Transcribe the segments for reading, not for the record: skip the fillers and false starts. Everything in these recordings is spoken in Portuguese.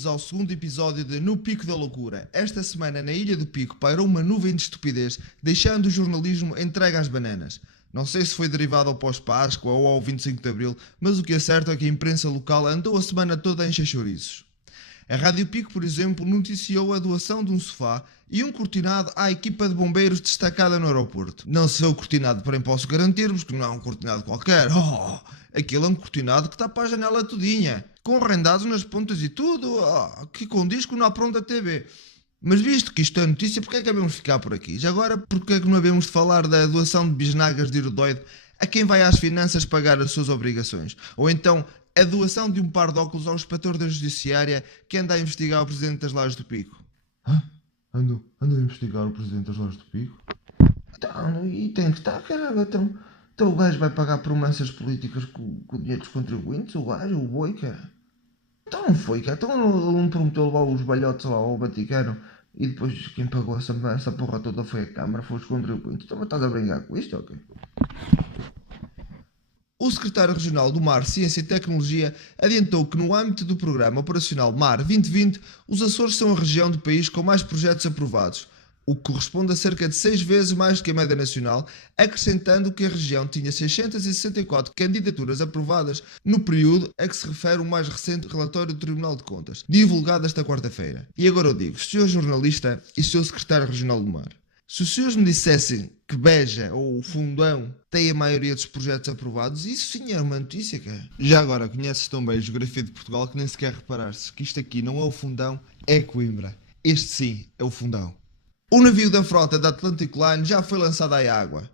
bem-vindos ao segundo episódio de No Pico da Loucura. Esta semana na Ilha do Pico pairou uma nuvem de estupidez, deixando o jornalismo entregue às bananas. Não sei se foi derivado ao pós-Páscoa ou ao 25 de Abril, mas o que é certo é que a imprensa local andou a semana toda a encher chouriços. A Rádio Pico, por exemplo, noticiou a doação de um sofá e um cortinado à equipa de bombeiros destacada no aeroporto. Não se vê o cortinado, porém posso garantir-vos que não é um cortinado qualquer. Aquele é um cortinado que tapa a janela todinha, com rendados nas pontas e tudo, que condiz com a Pronta TV. Mas visto que isto é notícia, porque é que devemos ficar por aqui? Já agora, porque é que não havemos de falar da doação de bisnagas de iridoide a quem vai às finanças pagar as suas obrigações? Ou então, a doação de um par de óculos ao inspetor da Judiciária que anda a investigar o Presidente das Lajes do Pico? Ando a investigar o Presidente das Lajes do Pico? Então, e tem que estar, caramba, então o gajo vai pagar promessas políticas com o dinheiro dos contribuintes, o gajo, o boi, cara. Então não foi, cara, então ele me prometeu levar os balhotes lá ao Vaticano e depois quem pagou essa porra toda foi a Câmara, foi os contribuintes. Então estás a brincar com isto, ok? O secretário regional do Mar, Ciência e Tecnologia adiantou que no âmbito do Programa Operacional Mar 2020, os Açores são a região do país com mais projetos aprovados, o que corresponde a cerca de 6 vezes mais do que a média nacional, acrescentando que a região tinha 664 candidaturas aprovadas no período a que se refere o mais recente relatório do Tribunal de Contas, divulgado esta quarta-feira. E agora eu digo, senhor jornalista e senhor secretário regional do Mar, se os senhores me dissessem que Beja ou o Fundão têm a maioria dos projetos aprovados, isso sim é uma notícia, cara. Já agora, conheces tão bem a geografia de Portugal que nem sequer reparaste que isto aqui não é o Fundão, é Coimbra. Este sim é o Fundão. O navio da frota da Atlantic Line já foi lançado à água.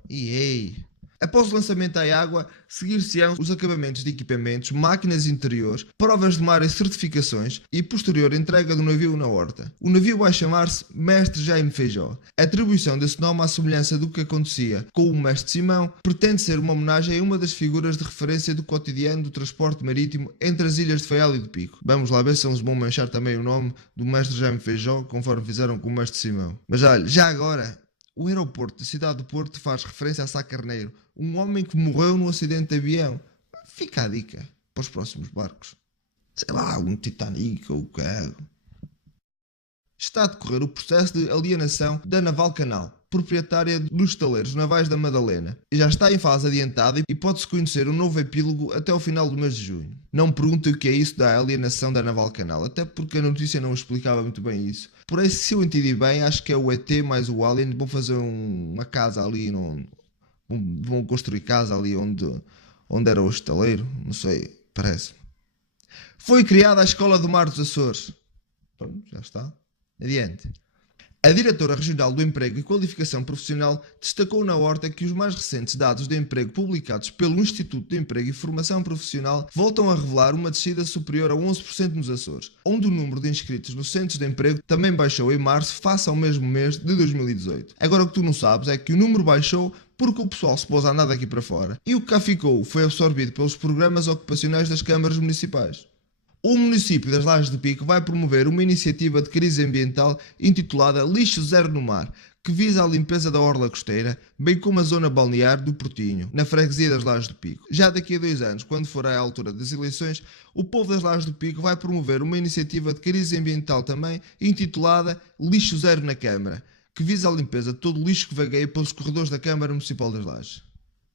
Após o lançamento à água, seguir-se-ão os acabamentos de equipamentos, máquinas interiores, provas de mar e certificações e posterior entrega do navio na horta. O navio vai chamar-se Mestre Jaime Feijó. A atribuição desse nome à semelhança do que acontecia com o Mestre Simão pretende ser uma homenagem a uma das figuras de referência do cotidiano do transporte marítimo entre as ilhas de Faial e do Pico. Vamos lá ver se eles vão manchar também o nome do Mestre Jaime Feijó, conforme fizeram com o Mestre Simão. Mas olha, já agora, o aeroporto da cidade do Porto faz referência a Sá Carneiro, um homem que morreu num acidente de avião. Fica a dica para os próximos barcos. Sei lá, um Titanic ou o carro. Está a decorrer o processo de alienação da Naval Canal, proprietária dos estaleiros navais da Madalena. E já está em fase adiantada e pode-se conhecer um novo epílogo até ao final do mês de junho. Não me perguntem o que é isso da alienação da Naval Canal, até porque a notícia não explicava muito bem isso. Porém, se eu entendi bem, acho que é o ET mais o Alien, vão fazer uma casa ali, vão construir casa ali onde era o estaleiro, não sei, parece. Foi criada a Escola do Mar dos Açores. Pronto, já está. Adiante. A diretora regional do Emprego e Qualificação Profissional destacou na horta que os mais recentes dados de emprego publicados pelo Instituto de Emprego e Formação Profissional voltam a revelar uma descida superior a 11% nos Açores, onde o número de inscritos nos centros de emprego também baixou em março face ao mesmo mês de 2018. Agora o que tu não sabes é que o número baixou porque o pessoal se pôs a andar daqui para fora e o que cá ficou foi absorvido pelos programas ocupacionais das câmaras municipais. O município das Lajes do Pico vai promover uma iniciativa de crise ambiental intitulada Lixo Zero no Mar, que visa a limpeza da orla costeira, bem como a zona balnear do Portinho, na freguesia das Lajes do Pico. Já daqui a 2 anos, quando for a altura das eleições, o povo das Lajes do Pico vai promover uma iniciativa de crise ambiental também intitulada Lixo Zero na Câmara, que visa a limpeza de todo o lixo que vagueia pelos corredores da Câmara Municipal das Lajes.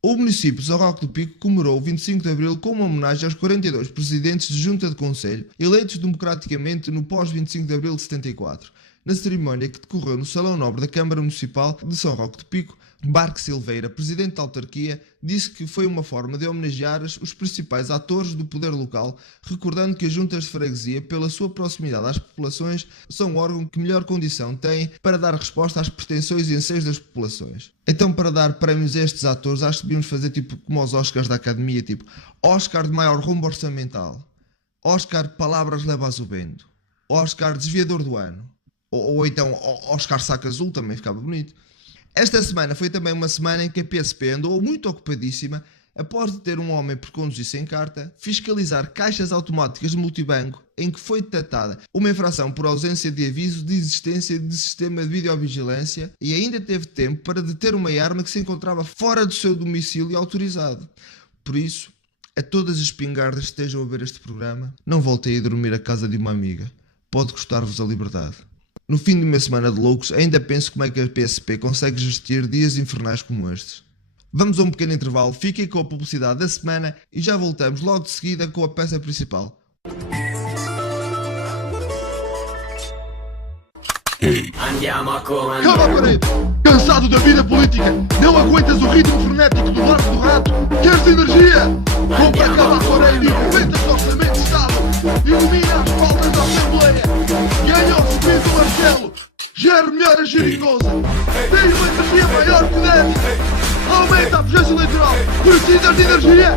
O município de São Roque do Pico comemorou o 25 de Abril com uma homenagem aos 42 presidentes de junta de conselho eleitos democraticamente no pós-25 de Abril de 74. Na cerimónia que decorreu no Salão Nobre da Câmara Municipal de São Roque do Pico, Barque Silveira, presidente da autarquia, disse que foi uma forma de homenagear os principais atores do poder local, recordando que as juntas de freguesia, pela sua proximidade às populações, são o órgão que melhor condição tem para dar resposta às pretensões e anseios das populações. Então, para dar prémios a estes atores, acho que devíamos fazer tipo como os Oscars da Academia, tipo Oscar de maior rombo orçamental, Oscar Palavras Levas o Vento, Oscar Desviador do Ano, ou então Oscar Saco Azul, também ficava bonito. Esta semana foi também uma semana em que a PSP andou muito ocupadíssima após de ter um homem por conduzir sem carta, fiscalizar caixas automáticas de multibanco em que foi detectada uma infração por ausência de aviso de existência de sistema de videovigilância e ainda teve tempo para deter uma arma que se encontrava fora do seu domicílio autorizado. Por isso, a todas as espingardas que estejam a ver este programa, não voltei a dormir à casa de uma amiga. pode custar-vos a liberdade. No fim de uma semana de loucos, ainda penso como é que a PSP consegue gestir dias infernais como estes. Vamos a um pequeno intervalo, fiquem com a publicidade da semana e já voltamos logo de seguida com a peça principal. Andiamo a comandare. Calma, peraí! Cansado da vida política? Não aguentas o ritmo frenético do Largo do Rato? Queres energia? Compra Cava Coreia e aumenta o orçamento de Estado. Ilumina as pautas da Assembleia. Ganha o subido do Marcelo. Gera melhor a geringosa. Tem uma energia maior que deve. Aumenta a presença eleitoral. Precisas de energia?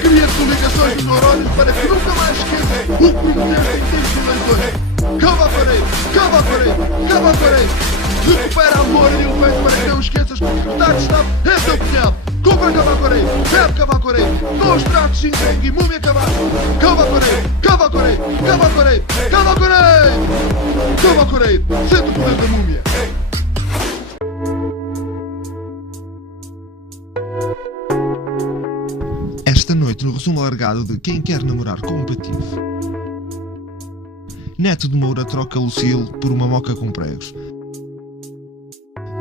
Cria publicações dos neurónios para que nunca mais esqueças o que prometeste em tempos de eleições. Cava Coreia! Cava Coreia! Cava Coreia! Recupera a memória e o peito para que não esqueças que o secretário de Estado é teu cunhado. Compra Cava Coreia! Bebe Cava Coreia! Dois pratos sem sangue e múmia acabada! Cava Coreia! Cava Coreia! Cava Coreia! Cava Coreia! Cava Coreia! Sente o poder da múmia! Esta noite, no resumo alargado de Quem Quer Namorar com um Patife. Neto de Moura troca Lucille por uma moca com pregos.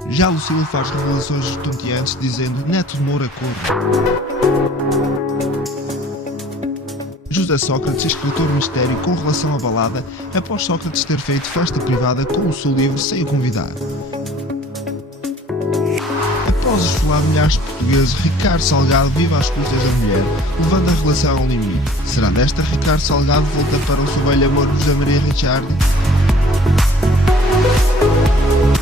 Já Lucille faz revelações estonteantes dizendo Neto de Moura corre. José Sócrates, escritor mistério com relação abalada após Sócrates ter feito festa privada com o seu livro sem o convidar. Após esfolar milhares de portugueses, Ricardo Salgado vive às custas da mulher, levando a relação ao limite. Será desta Ricardo Salgado volta para o seu velho amor José Maria Richard?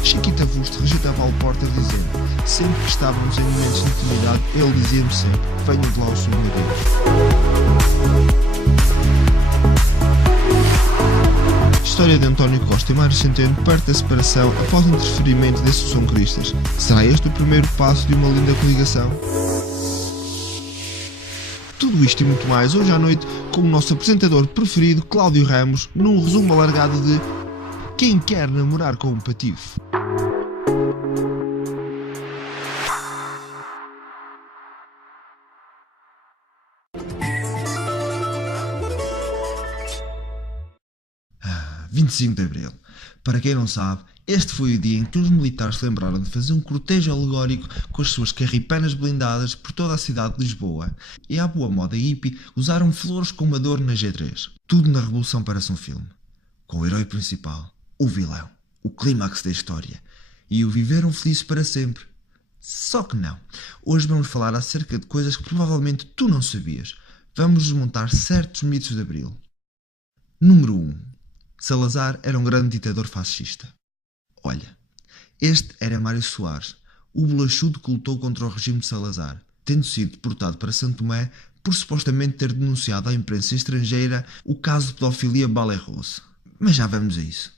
Chiquita Vusto rejeita Paulo Porter dizendo sempre que estávamos em momentos de intimidade, ele dizia-me sempre, venham de lá os submarinos. História de António Costa e Mário Centeno perto da separação após o interferimento de Assunção Cristas. Será este o primeiro passo de uma linda coligação? Tudo isto e muito mais hoje à noite com o nosso apresentador preferido, Cláudio Ramos, num resumo alargado de Quem Quer Namorar com um Patife. Ah, 25 de Abril. Para quem não sabe, este foi o dia em que os militares se lembraram de fazer um cortejo alegórico com as suas carripanas blindadas por toda a cidade de Lisboa e à boa moda hippie usaram flores com uma dor na G3. Tudo na Revolução parece um filme. Com o herói principal, o vilão, o clímax da história e o viveram felizes para sempre. Só que não. Hoje vamos falar acerca de coisas que provavelmente tu não sabias. Vamos desmontar certos mitos de Abril. Número 1. Salazar era um grande ditador fascista. Olha, este era Mário Soares, o bolachudo que lutou contra o regime de Salazar, tendo sido deportado para Santo Tomé por supostamente ter denunciado à imprensa estrangeira o caso de pedofilia Baleros. Mas já vamos a isso.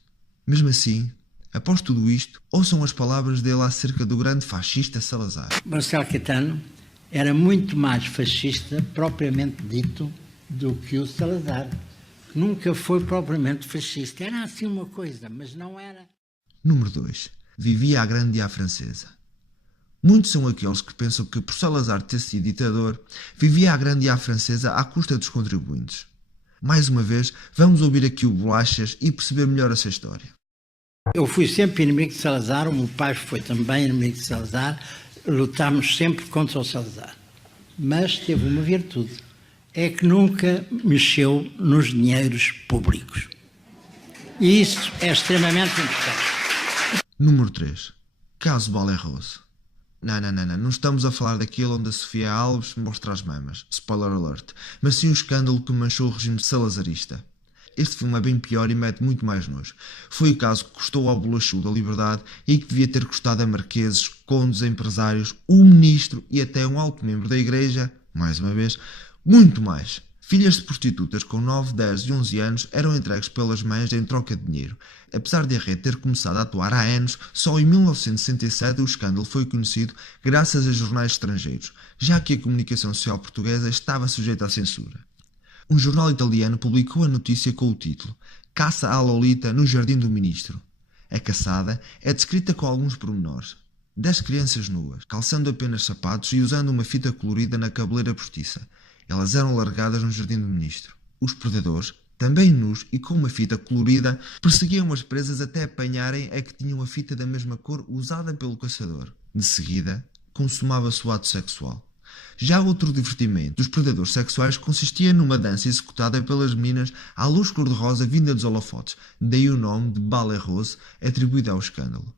Mesmo assim, após tudo isto, ouçam as palavras dele acerca do grande fascista Salazar. Marcelo Caetano era muito mais fascista, propriamente dito, do que o Salazar. Nunca foi propriamente fascista. Era assim uma coisa, mas não era. Número 2. Vivia à grande e à francesa. Muitos são aqueles que pensam que, por Salazar ter sido ditador, vivia à grande e à francesa à custa dos contribuintes. Mais uma vez, vamos ouvir aqui o Bolachas e perceber melhor essa história. Eu fui sempre inimigo de Salazar, o meu pai foi também inimigo de Salazar, lutámos sempre contra o Salazar. Mas teve uma virtude, é que nunca mexeu nos dinheiros públicos. E isso é extremamente importante. Número 3. Caso Baleros. Não estamos a falar daquele onde a Sofia Alves mostra as mamas, spoiler alert, mas sim o escândalo que manchou o regime salazarista. Este filme é bem pior e mete muito mais nojo. Foi o caso que custou ao bolachudo a liberdade e que devia ter custado a marqueses, condes, empresários, um ministro e até um alto membro da igreja, mais uma vez, muito mais. Filhas de prostitutas com 9, 10 e 11 anos eram entregues pelas mães em troca de dinheiro. Apesar de a rede ter começado a atuar há anos, só em 1967 o escândalo foi conhecido graças a jornais estrangeiros, já que a comunicação social portuguesa estava sujeita à censura. Um jornal italiano publicou a notícia com o título Caça à Lolita no Jardim do Ministro. A caçada é descrita com alguns pormenores. 10 crianças nuas, calçando apenas sapatos e usando uma fita colorida na cabeleira postiça. Elas eram largadas no Jardim do Ministro. Os predadores, Também nus e com uma fita colorida, perseguiam as presas até apanharem a que tinham a fita da mesma cor usada pelo caçador. De seguida, consumava-se o ato sexual. Já outro divertimento dos predadores sexuais consistia numa dança executada pelas meninas à luz cor-de-rosa vinda dos holofotes, daí o nome de ballet rose atribuído ao escândalo.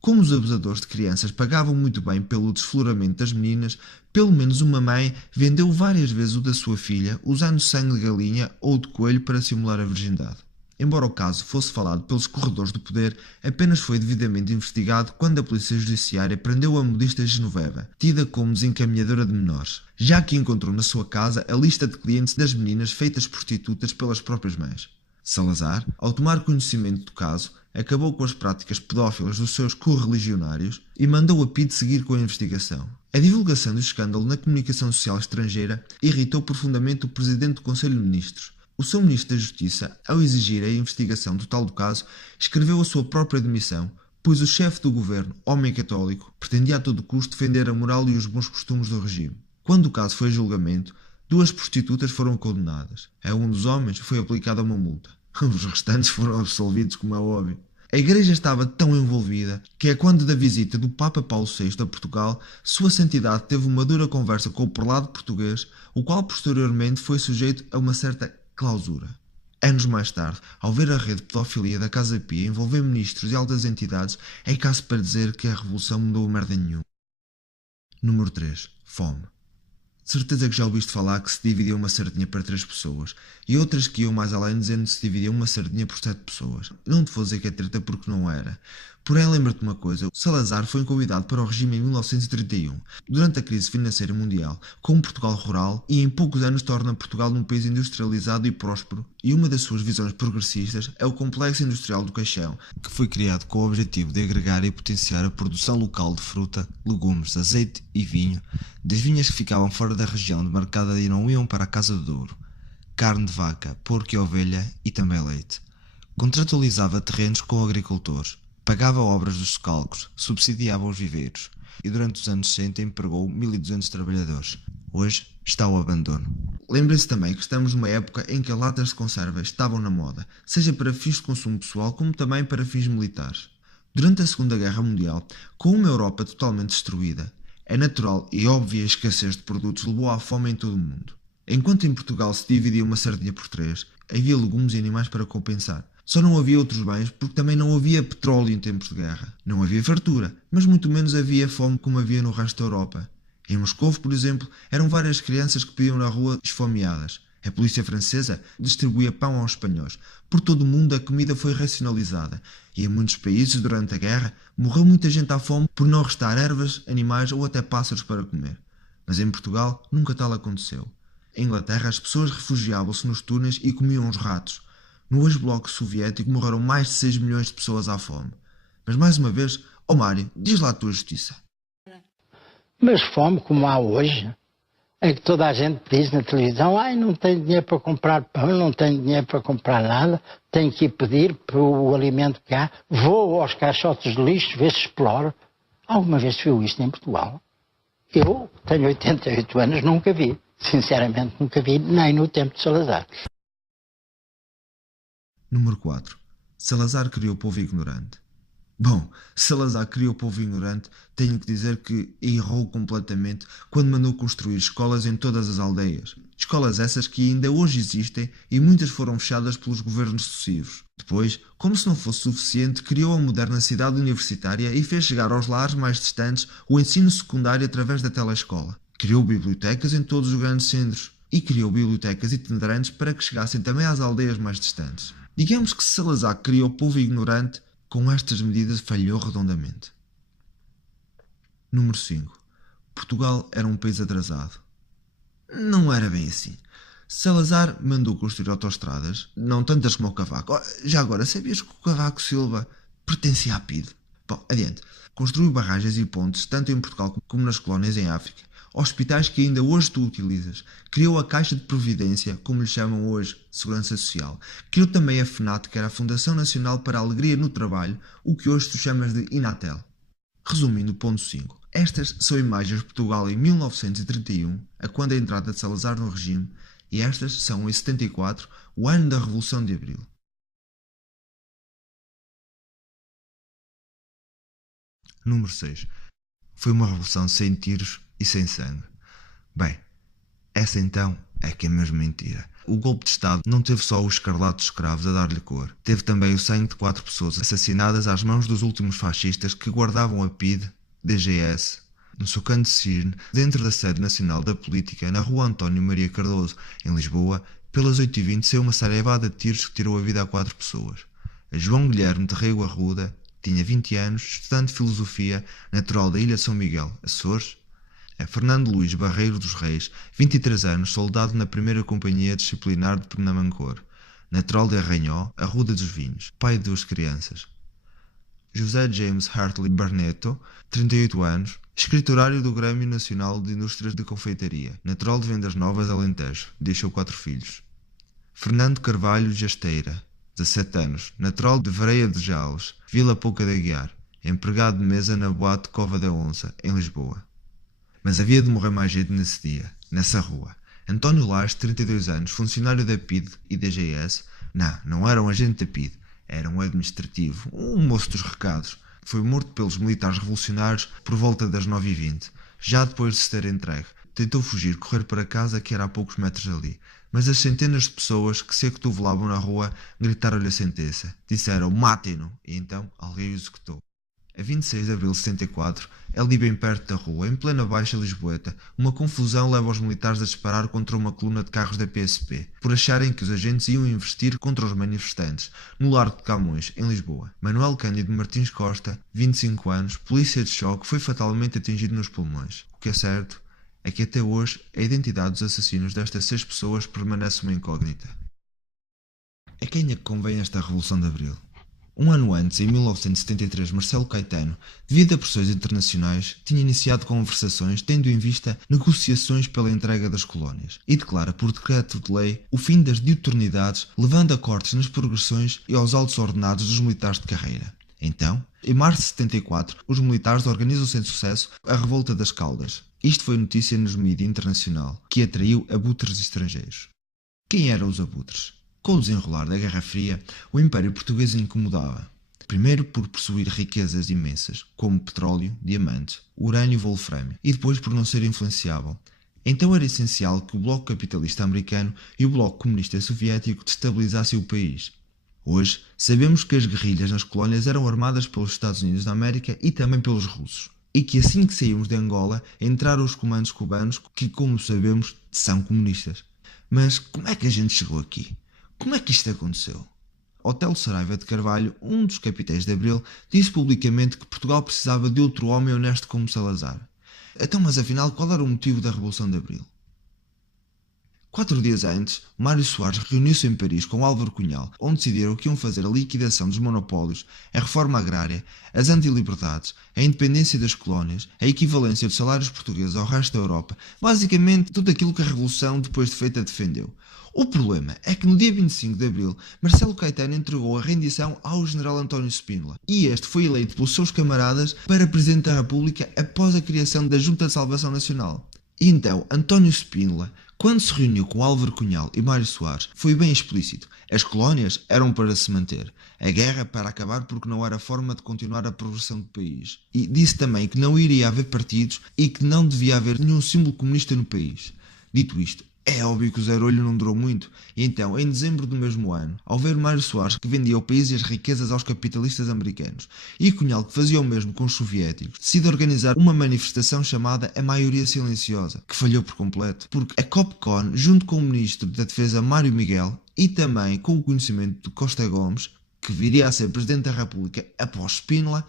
Como os abusadores de crianças pagavam muito bem pelo desfloramento das meninas, pelo menos uma mãe vendeu várias vezes o da sua filha, usando sangue de galinha ou de coelho para simular a virgindade. Embora o caso fosse falado pelos corredores do poder, apenas foi devidamente investigado quando a polícia judiciária prendeu a modista Genoveva, tida como desencaminhadora de menores, já que encontrou na sua casa a lista de clientes das meninas feitas prostitutas pelas próprias mães. Salazar, ao tomar conhecimento do caso, acabou com as práticas pedófilas dos seus correligionários e mandou a PIDE seguir com a investigação. A divulgação do escândalo na comunicação social estrangeira irritou profundamente o presidente do Conselho de Ministros. O seu ministro da Justiça, ao exigir a investigação total do caso, escreveu a sua própria demissão, pois o chefe do governo, homem católico, pretendia a todo custo defender a moral e os bons costumes do regime. Quando o caso foi a julgamento, 2 prostitutas foram condenadas. A um dos homens foi aplicada uma multa. Os restantes foram absolvidos, como é óbvio. A Igreja estava tão envolvida que é quando da visita do Papa Paulo VI a Portugal, Sua Santidade teve uma dura conversa com o prelado português, o qual posteriormente foi sujeito a uma certa clausura. Anos mais tarde, ao ver a rede de pedofilia da Casa Pia envolver ministros e altas entidades, é caso para dizer que a revolução mudou merda nenhuma. Número 3. Fome. De certeza que já ouviste falar que se dividia uma sardinha para 3 pessoas, e outras que iam mais além dizendo que se dividia uma sardinha por 7 pessoas. Não te vou dizer que é treta porque não era. Porém, lembra-te uma coisa, Salazar foi convidado para o regime em 1931, durante a crise financeira mundial, com um Portugal rural, e em poucos anos torna Portugal um país industrializado e próspero, e uma das suas visões progressistas é o Complexo Industrial do Caixão, que foi criado com o objetivo de agregar e potenciar a produção local de fruta, legumes, azeite e vinho, das vinhas que ficavam fora da região demarcada e não iam para a Casa do Douro, carne de vaca, porco e ovelha e também leite. Contratualizava terrenos com agricultores, pagava obras dos socalcos, subsidiava os viveiros e durante os anos 60 empregou 1.200 trabalhadores. Hoje está ao abandono. Lembrem-se também que estamos numa época em que as latas de conserva estavam na moda, seja para fins de consumo pessoal como também para fins militares. Durante a Segunda Guerra Mundial, com uma Europa totalmente destruída, a natural e óbvia escassez de produtos levou à fome em todo o mundo. Enquanto em Portugal se dividia uma sardinha por 3, havia legumes e animais para compensar. Só não havia outros bens porque também não havia petróleo em tempos de guerra. Não havia fartura, mas muito menos havia fome como havia no resto da Europa. Em Moscou, por exemplo, eram várias crianças que pediam na rua esfomeadas. A polícia francesa distribuía pão aos espanhóis. Por todo o mundo a comida foi racionalizada e em muitos países durante a guerra morreu muita gente à fome por não restar ervas, animais ou até pássaros para comer. Mas em Portugal nunca tal aconteceu. Em Inglaterra as pessoas refugiavam-se nos túneis e comiam os ratos. No ex-bloco soviético morreram mais de 6 milhões de pessoas à fome. Mas mais uma vez, Mário, diz lá a tua justiça. Mas fome como há hoje, é que toda a gente diz na televisão, ai, não tenho dinheiro para comprar pão, não tenho dinheiro para comprar nada, tenho que ir pedir o alimento que há, vou aos caixotes de lixo, ver se exploro. Alguma vez viu isto em Portugal? Eu tenho 88 anos, nunca vi. Sinceramente, nunca vi, nem no tempo de Salazar. Número 4. Salazar criou o povo ignorante. Bom, Salazar criou o povo ignorante, tenho que dizer que errou completamente quando mandou construir escolas em todas as aldeias. Escolas essas que ainda hoje existem e muitas foram fechadas pelos governos sucessivos. Depois, como se não fosse suficiente, criou a moderna cidade universitária e fez chegar aos lares mais distantes o ensino secundário através da telescola. Criou bibliotecas em todos os grandes centros e criou bibliotecas itinerantes para que chegassem também às aldeias mais distantes. Digamos que Salazar criou o povo ignorante, com estas medidas falhou redondamente. Número 5. Portugal era um país atrasado. Não era bem assim. Salazar mandou construir autoestradas, não tantas como o Cavaco. Já agora, sabias que o Cavaco Silva pertencia à PIDE? Bom, adiante. Construiu barragens e pontes, tanto em Portugal como nas colónias em África. Hospitais que ainda hoje tu utilizas. Criou a Caixa de Providência, como lhe chamam hoje, Segurança Social. Criou também a FNAT, que era a Fundação Nacional para a Alegria no Trabalho, o que hoje tu chamas de Inatel. Resumindo, ponto 5. Estas são imagens de Portugal em 1931, a quando a entrada de Salazar no regime, E estas são, em 74, o ano da Revolução de Abril. Número 6. Foi uma revolução sem tiros e sem sangue. Bem, essa então é que é mesmo mentira. O golpe de Estado não teve só os escarlatos escravos a dar-lhe cor. Teve também o sangue de 4 pessoas assassinadas às mãos dos últimos fascistas que guardavam a PIDE-DGS no seu canto de cisne, dentro da sede nacional da política, na rua António Maria Cardoso, em Lisboa. Pelas 8h20 saiu uma saraivada de tiros que tirou a vida a 4 pessoas. A João Guilherme de Rego Arruda tinha 20 anos, estudante de filosofia, natural da Ilha de São Miguel, Açores. A Fernando Luís Barreiro dos Reis, 23 anos, soldado na 1ª Companhia Disciplinar de Pernambuco, natural de Arranhó, Arruda dos Vinhos, pai de 2 crianças. José James Hartley Barneto, 38 anos, escriturário do Grêmio Nacional de Indústrias de Confeitaria, natural de Vendas Novas, Alentejo, deixou 4 filhos. Fernando Carvalho Jasteira, 17 anos, natural de Vareia de Jales, Vila Pouca de Aguiar, empregado de mesa na boate Cova da Onça, em Lisboa. Mas havia de morrer mais gente nesse dia, nessa rua. António Lage, 32 anos, funcionário da PIDE e da DGS, não era um agente da PIDE, era um administrativo, um moço dos recados. Foi morto pelos militares revolucionários por volta das 9h20, já depois de se ter entregue. Tentou fugir, correr para casa, que era a poucos metros dali. Mas as centenas de pessoas que se acotovelavam na rua gritaram-lhe a sentença. Disseram: matem-no! E então alguém o executou. A 26 de abril de 74, ali bem perto da rua, em plena Baixa Lisboeta, uma confusão leva os militares a disparar contra uma coluna de carros da PSP, por acharem que os agentes iam investir contra os manifestantes, no Largo de Camões, em Lisboa. Manuel Cândido Martins Costa, 25 anos, polícia de choque, foi fatalmente atingido nos pulmões. O que é certo é que até hoje a identidade dos assassinos destas 6 pessoas permanece uma incógnita. A quem é que convém esta Revolução de Abril? Um ano antes, em 1973, Marcelo Caetano, devido a pressões internacionais, tinha iniciado conversações tendo em vista negociações pela entrega das colónias e declara por decreto de lei o fim das diuturnidades, levando a cortes nas progressões e aos altos ordenados dos militares de carreira. Então, em março de 74, os militares organizam sem sucesso a Revolta das Caldas. Isto foi notícia nos mídia internacional, que atraiu abutres estrangeiros. Quem eram os abutres? Com o desenrolar da Guerra Fria, o Império Português incomodava. Primeiro por possuir riquezas imensas, como petróleo, diamantes, urânio e wolframio, e depois por não ser influenciável. Então era essencial que o Bloco Capitalista Americano e o Bloco Comunista Soviético destabilizassem o país. Hoje, sabemos que as guerrilhas nas colónias eram armadas pelos Estados Unidos da América e também pelos russos, e que assim que saímos de Angola, entraram os comandos cubanos que, como sabemos, são comunistas. Mas como é que a gente chegou aqui? Como é que isto aconteceu? Otelo Saraiva de Carvalho, um dos capitães de Abril, disse publicamente que Portugal precisava de outro homem honesto como Salazar. Então, mas afinal, qual era o motivo da Revolução de Abril? 4 dias antes, Mário Soares reuniu-se em Paris com Álvaro Cunhal, onde decidiram que iam fazer a liquidação dos monopólios, a reforma agrária, as antiliberdades, a independência das colónias, a equivalência dos salários portugueses ao resto da Europa, basicamente tudo aquilo que a Revolução, depois de feita, defendeu. O problema é que no dia 25 de Abril, Marcelo Caetano entregou a rendição ao general António Spínola e este foi eleito pelos seus camaradas para Presidente da República após a criação da Junta de Salvação Nacional. E então, António Spínola, quando se reuniu com Álvaro Cunhal e Mário Soares, foi bem explícito. As colónias eram para se manter, a guerra para acabar porque não era forma de continuar a progressão do país. E disse também que não iria haver partidos e que não devia haver nenhum símbolo comunista no país. Dito isto, é óbvio que o zarolho não durou muito, e então, em dezembro do mesmo ano, ao ver Mário Soares que vendia o país e as riquezas aos capitalistas americanos, e Cunhal que fazia o mesmo com os soviéticos, decide organizar uma manifestação chamada A Maioria Silenciosa, que falhou por completo, porque a Copcon, junto com o Ministro da Defesa Mário Miguel, e também com o conhecimento de Costa Gomes, que viria a ser Presidente da República após Spínola,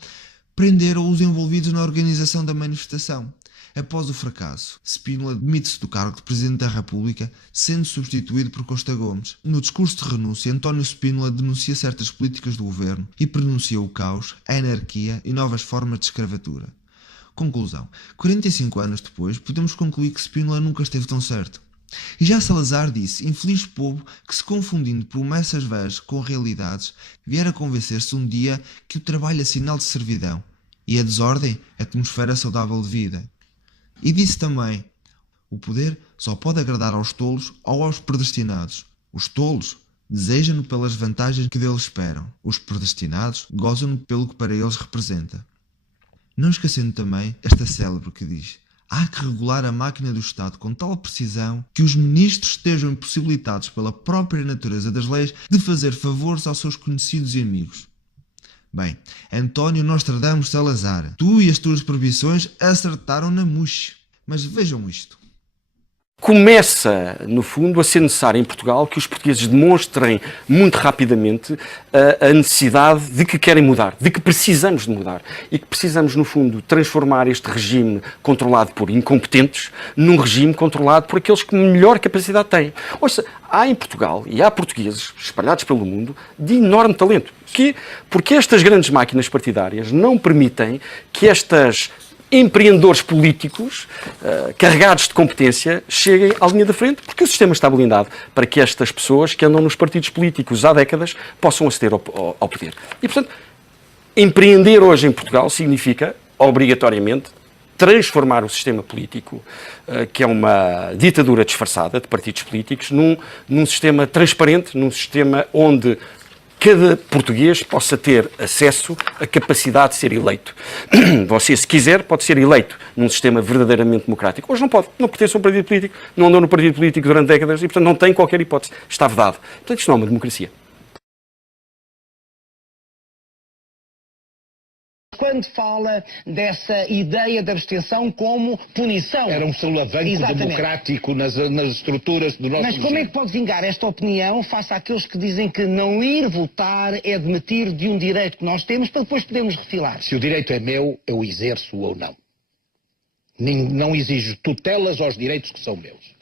prenderam os envolvidos na organização da manifestação. Após o fracasso, Spínola demite-se do cargo de Presidente da República, sendo substituído por Costa Gomes. No discurso de renúncia, António Spínola denuncia certas políticas do governo e prenuncia o caos, a anarquia e novas formas de escravatura. Conclusão. 45 anos depois, podemos concluir que Spínola nunca esteve tão certo. E já Salazar disse, infeliz povo que, se confundindo promessas vãs com realidades, viera a convencer-se um dia que o trabalho é sinal de servidão e a desordem, atmosfera saudável de vida. E disse também, O poder só pode agradar aos tolos ou aos predestinados. Os tolos desejam-no pelas vantagens que deles esperam. Os predestinados gozam-no pelo que para eles representa. Não esquecendo também esta célebre que diz: há que regular a máquina do Estado com tal precisão que os ministros estejam impossibilitados pela própria natureza das leis de fazer favores aos seus conhecidos e amigos. Bem, António Nostradamus Salazar, tu e as tuas previsões acertaram na mousse. Mas vejam isto. Começa, no fundo, a ser necessário em Portugal que os portugueses demonstrem muito rapidamente a necessidade de que querem mudar, de que precisamos de mudar e que precisamos, no fundo, transformar este regime controlado por incompetentes num regime controlado por aqueles que melhor capacidade têm. Ouça, há em Portugal e há portugueses espalhados pelo mundo de enorme talento. Porque estas grandes máquinas partidárias não permitem que estas empreendedores políticos carregados de competência cheguem à linha da frente, porque o sistema está blindado para que estas pessoas que andam nos partidos políticos há décadas possam aceder ao poder. E, portanto, empreender hoje em Portugal significa, obrigatoriamente, transformar o sistema político, que é uma ditadura disfarçada de partidos políticos, num sistema transparente, num sistema onde cada português possa ter acesso à capacidade de ser eleito. Você, se quiser, pode ser eleito num sistema verdadeiramente democrático. Hoje não pode, não pertence a um partido político, não andou no partido político durante décadas e, portanto, não tem qualquer hipótese. Está vedado. Portanto, isto não é uma democracia. Quando fala dessa ideia da abstenção como punição. Era um solavanco democrático nas estruturas do nosso Mas como regime. é que pode vingar esta opinião face àqueles que dizem que não ir votar é admitir de um direito que nós temos para depois podermos refilar? Se o direito é meu, eu exerço ou não. Não exijo tutelas aos direitos que são meus.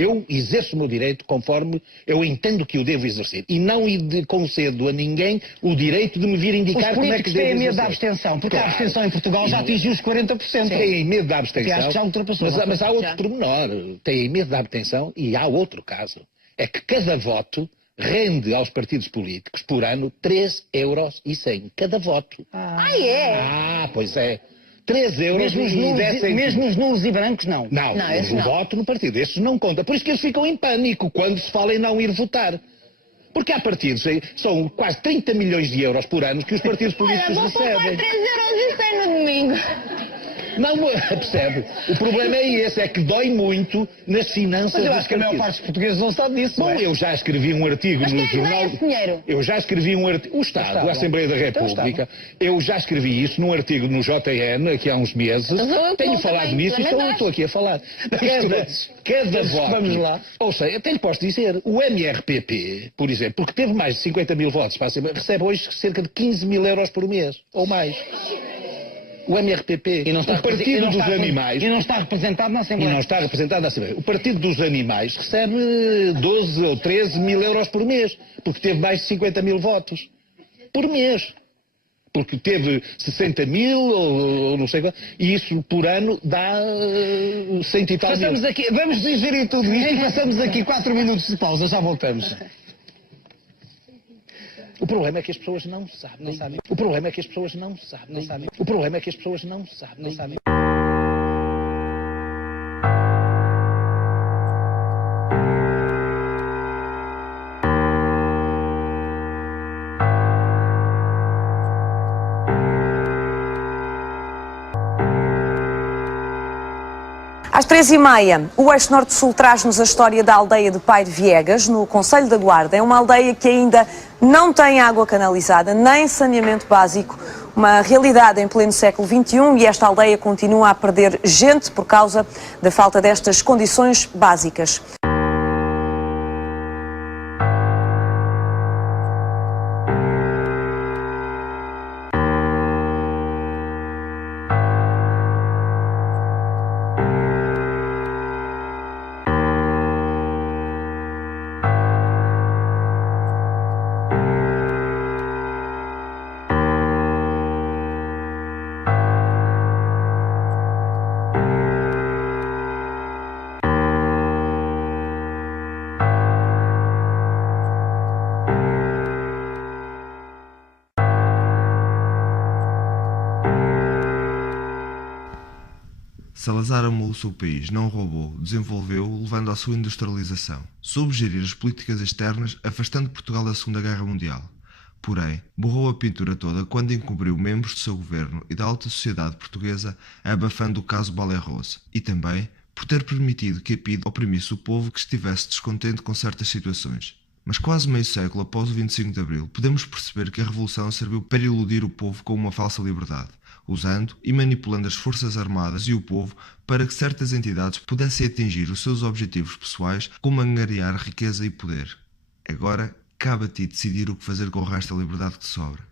Eu exerço o meu direito conforme eu entendo que o devo exercer. E não concedo a ninguém o direito de me vir indicar como é que devo exercer. Os políticos têm medo da abstenção, porque a abstenção em Portugal já atingiu os 40%. Têm medo da abstenção. Acho que já ultrapassou. Mas há outro pormenor. Têm medo da abstenção e há outro caso. É que cada voto rende aos partidos políticos por ano 3,100 euros. Cada voto. Pois é. 3 euros Mesmo os nulos e brancos, não. Não, o voto no partido. Esses não conta. Por isso que eles ficam em pânico quando se fala em não ir votar. Porque há partidos, são quase 30 milhões de euros por ano que os partidos políticos recebem. Olha, vou poupar 3,100 € no domingo. Não, percebe? O problema é esse, é que dói muito nas finanças. Mas eu acho que a maior parte dos portugueses não sabe disso. Bom, eu já escrevi um artigo no jornal. Esse dinheiro? Eu já escrevi um artigo. O Estado, a Assembleia da República. Eu já escrevi isso num artigo no JN, aqui há uns meses. Tenho falado nisso e estou aqui a falar. Cada voto. Vamos lá. Ou seja, até lhe posso dizer, o MRPP, por exemplo, porque teve mais de 50 mil votos para a Assembleia, recebe hoje cerca de 15 mil euros por mês, ou mais. O MRPP, o Partido dos Animais... E não está representado na Assembleia. O Partido dos Animais recebe 12 ou 13 mil euros por mês, porque teve mais de 50 mil votos. Por mês. Porque teve 60 mil ou não sei quanto, e isso por ano dá 100 e tal mil. Vamos digerir tudo isto e passamos aqui 4 minutos de pausa, já voltamos. O problema é que as pessoas não sabem. O problema é que as pessoas não sabem. O problema é que as pessoas não sabem. Às 3h30, o Eixo Norte-Sul traz-nos a história da aldeia de Pai de Viegas, no Concelho da Guarda. É uma aldeia que ainda não tem água canalizada, nem saneamento básico. Uma realidade em pleno século XXI, e esta aldeia continua a perder gente por causa da falta destas condições básicas. Salazar amou o seu país, não o roubou, desenvolveu-o, levando à sua industrialização. Soube gerir as políticas externas, afastando Portugal da Segunda Guerra Mundial. Porém, borrou a pintura toda quando encobriu membros do seu governo e da alta sociedade portuguesa, abafando o caso Balearoz, e também por ter permitido que a PIDE oprimisse o povo que estivesse descontente com certas situações. Mas quase meio século após o 25 de Abril, podemos perceber que a Revolução serviu para iludir o povo com uma falsa liberdade, usando e manipulando as forças armadas e o povo para que certas entidades pudessem atingir os seus objetivos pessoais, como angariar riqueza e poder. Agora, cabe a ti decidir o que fazer com o resto da liberdade que te sobra.